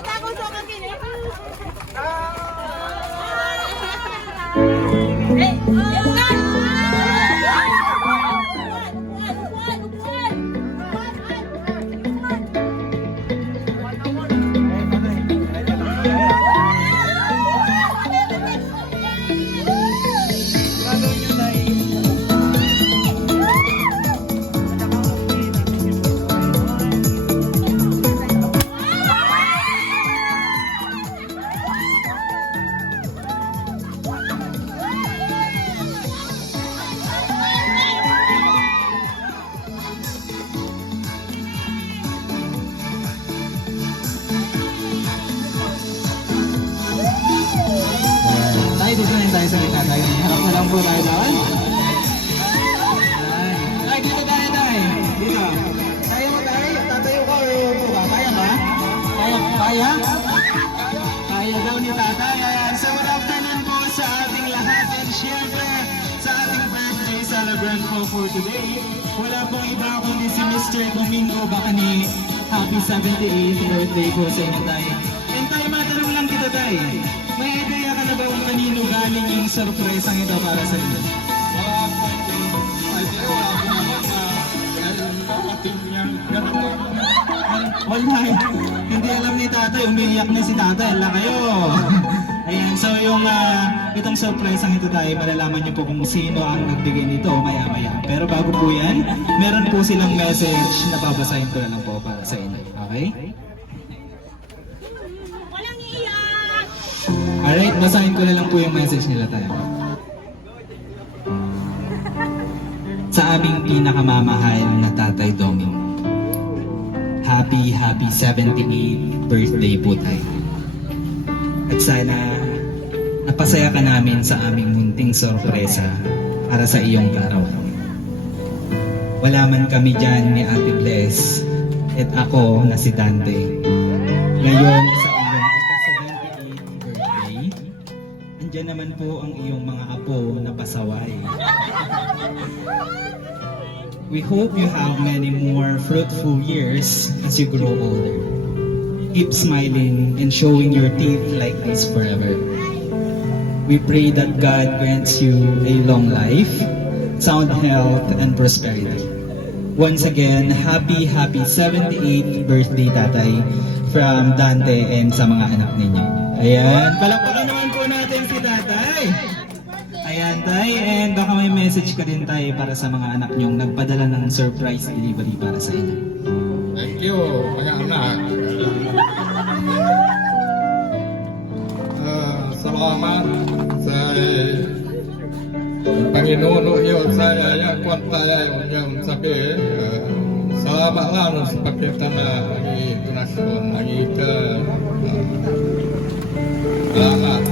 Natakot sa akin eh. Dito na tayo sa gitna tayo. Harap na lang po tayo doon. Ay, dito tayo tayo. Dito. Kaya mo tayo? Tatayo ka o upo ka? Kaya ba? Kaya? Kaya daw ni tatay. Ayan. So, good afternoon po sa ating lahat. And syempre, sa ating birthday celebrant po for today. Wala pong iba kundi si Mr. Domingo Bacani. Happy 78th birthday po sa inyo tayo. And tayo, matanong lang kita tayo. May idea ka na ba kung kanino galing yung surprise ang ito para sa inyo? Wala ko naman na kapatid niyang gano'n. Wala. Hindi alam ni tatay, umiiyak na si tatay. Ala kayo. Ayan, so yung itong surprise ang ito tayo, malalaman niyo po kung sino ang nagbigay nito maya-maya. Pero bago po yan, meron po silang message na babasahin ko na lang po para sa inyo. Okay? Walang iiyak! Alright, basahin ko na lang po yung message nila tayo. Sa aming pinakamamahal na Tatay Doming, happy 78th birthday po tayo. At sana napasaya ka namin sa aming munting sorpresa para sa iyong karawan. Wala man kami dyan ni Ate Bless at ako na si Dante. Ngayon sa iyong ika-78th birthday, andyan naman po ang iyong mga apo na pasaway. We hope you have many more fruitful years as you grow older. Keep smiling and showing your teeth like this forever. We pray that God grants you a long life, sound health, and prosperity. Once again, happy 78th birthday, Tatay, from Dante and sa mga anak ninyo. Ayan, palakpakan naman po natin si Tatay. Ayan, Tay, and baka may message ka din, Tay, para sa mga anak nyong nagpadala ng surprise delivery para sa inyo. Thank you, mga anak. Salamat sa Panginoon yun sa yung kwanta yung sabihin. Salamat lang sa pakita na ang donasyon, ang salamat.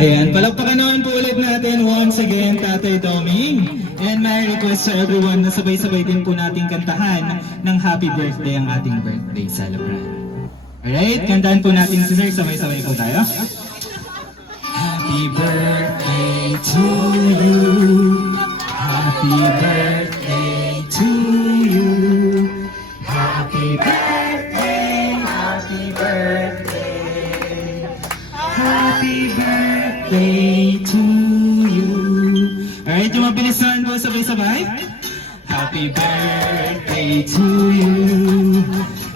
Ayan, palakpakan naman po ulit natin once again, Tatay Doming. And my request to everyone na sabay-sabay din po nating kantahan ng happy birthday ang ating birthday celebrant. Alright, kantahan po natin si Sir, sabay-sabay po tayo. Happy birthday to you. Happy birthday to you. Happy birthday, happy birthday. Happy birthday to you. Alright, yung mabilisan po sabay-sabay. Happy birthday to you.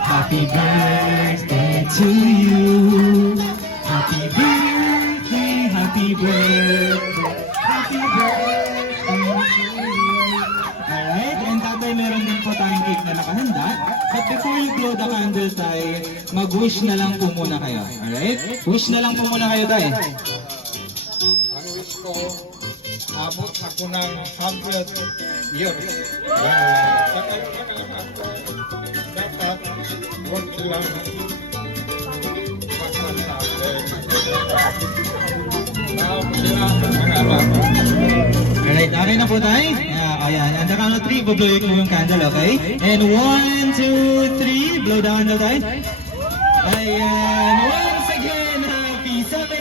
Happy birthday to you. Happy birthday, happy birthday, happy birthday to you. Alright, and Tatay, meron din po tayong cake na nakahanda. But before you blow the candles, Tay, mag-wish na lang po muna kayo. Alright? Wish na lang po muna kayo, Tay. Ang wish ko, abot ako ng 100 years. Dapat, huwag silang masasabi. Silang mangarap. Alright, okay na po, Tay. Ayan, on the count of 3, blow ko yung candle, okay? And 1, 2, 3, blow the candle, Tay. Ayan, once again, happy 7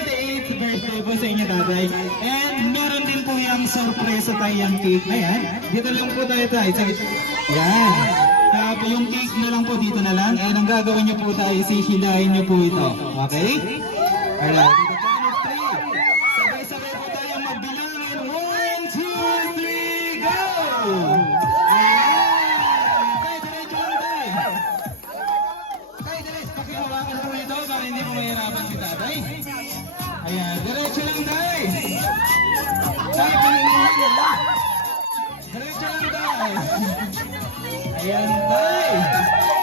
sa inyo, tatay. And meron din po yung surprise tayo yung cake na yan. Dito lang po tayo, tay. Yan. Tapos yung cake na lang po, dito na lang. And ang gagawin niyo po tayo, hihilahin niyo po ito. Okay? Alright. Dito tayo ng 3. Sabay-sabay po tayo magbilangin. 1, 2, 3, go! Ayan! Tay, diretso lang, tay. Tay, diretso. Pakihawakan po ito para hindi po mahirapan si tatay. Ayan, diretso lang, tay. Tay, paningin niya. Diretso lang, tay. Ayan, tay.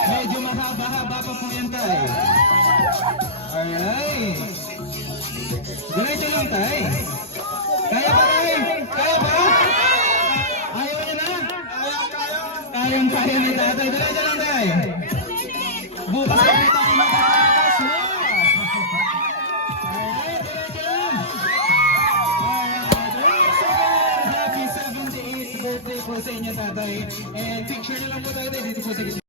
Medyo mahaba-haba pa po yan, tay. Alright. Diretso lang, tay. Kaya ba, tay? Kaya ba? Ayaw niya na? Kayang-kaya ni tatay. Diretso lang, tay. Bukas na po tayo makakakas mo. Alright, diretso lang. Alright, once again, happy 78th birthday po sa inyo, tatay. And picture na lang po tayo dito po sa